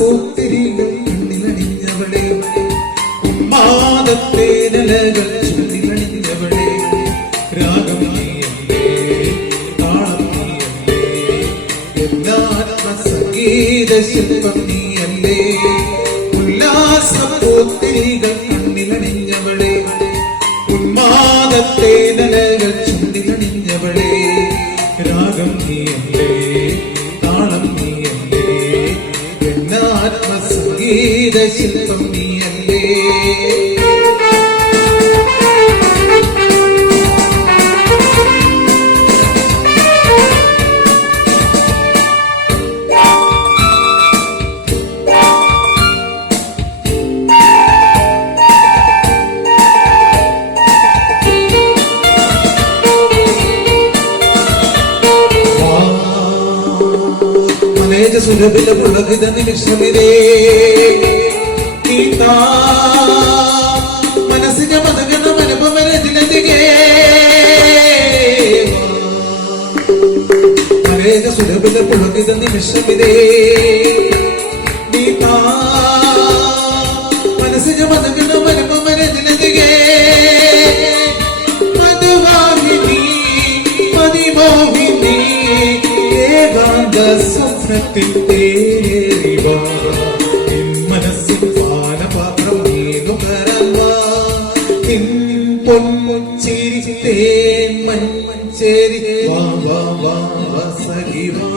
പൂത്തിരികൾ കണ്ണിലണിഞ്ഞവളെ ഉന്മാദത്തേനലകൾ ചുണ്ടിലണിഞ്ഞവളെ രാഗം നീയല്ലേ താളം നീയല്ലേ എന്നാത്മസംഗീത ശില്പം നീയല്ലേ ഉല്ലാസ പൂത്തിരികൾ കണ്ണിലണിഞ്ഞവളെ ഉന്മാദത്തേനലകൾ ചുണ്ടിലണിഞ്ഞവളെ രാഗം നീയല്ലേ താളം നീയല്ലേ എന്നാത്മസംഗീത ശില്പം നീയല്ലേ സുരഭില പുളകിത നിമിഷമിതേ മനസ്സിന്റെ മതകണ മനപമനതിനതികേ മനേജ സുരഭില പുളകിത നിമിഷമിതേ മനസ്സിന്റെ മതകണ മനപമനതിനതികേ മധുവാഹിനി മതിമോഹിനി ഏകാന്ത സ്വപ്നത്തിൽ തേരിവാ മനസ്സിൽ പാനപാത്രം നീതുകരവാ പൊൻചിരി തേൻ മഞ്ചേരി വാ വാ വാ സഖിവാ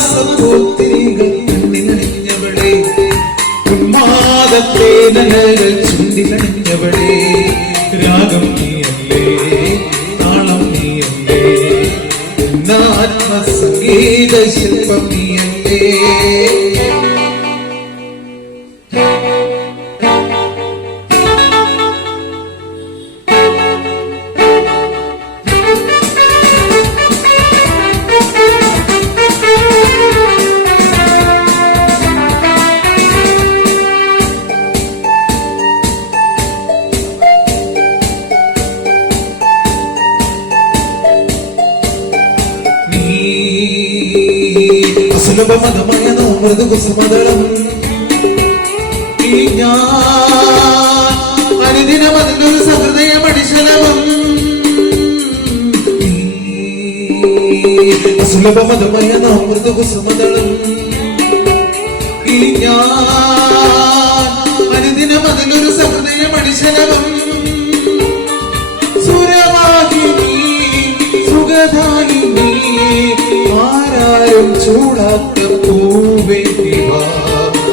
ഉല്ലാസപൂത്തിരികൾ കണ്ണിലണിഞ്ഞവളെ ഉന്മാദത്തേനലകൾ ചുണ്ടിലണിഞ്ഞവളെ രാഗം നീയല്ലേ താളം നീയല്ലേ എന്നാത്മസംഗീത ശില്പം നീയല്ലേ സുലഭമതമയനോ മൃദുകുസുമതളം അനുദിനം അതിനൊരു സഹൃദയമടിശലവും സുലഭമതമയനോ മൃദുകുസുമതളം അനുദിനം അതിനൊരു സഹൃദയമടിശലവും സുരവാഹിനി സുഗധായിനി ആരാരും ചൂടാത്ത പൂവേണ്ടിവാ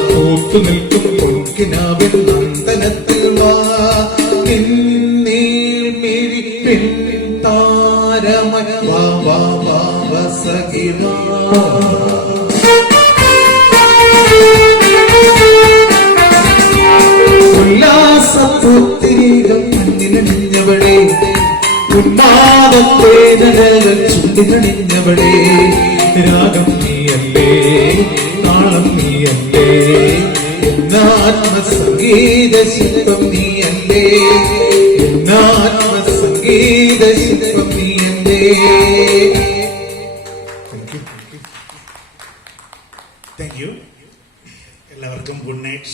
പൂത്തു നിൽക്കും പൊൻകിനാവിൽ നന്ദനത്തിൽ വാ നിന്നീർമിഴി താരമയ വാ വാ വാ വസകിവാ ഉല്ലാസപൂത്തിരികൾ കണ്ണിലണിഞ്ഞവളെ ഉന്മാദത്തേനലകൾ ചുണ്ടിലണിഞ്ഞവളെ രാഗം നീയല്ലേ താളം നീയല്ലേ എന്നാത്മസംഗീത ശില്പം നീയല്ലേ എന്നാത്മസംഗീത ശില്പം നീയല്ലേ. Thank you. എല്ലാവർക്കും ഗുഡ് നൈറ്റ്.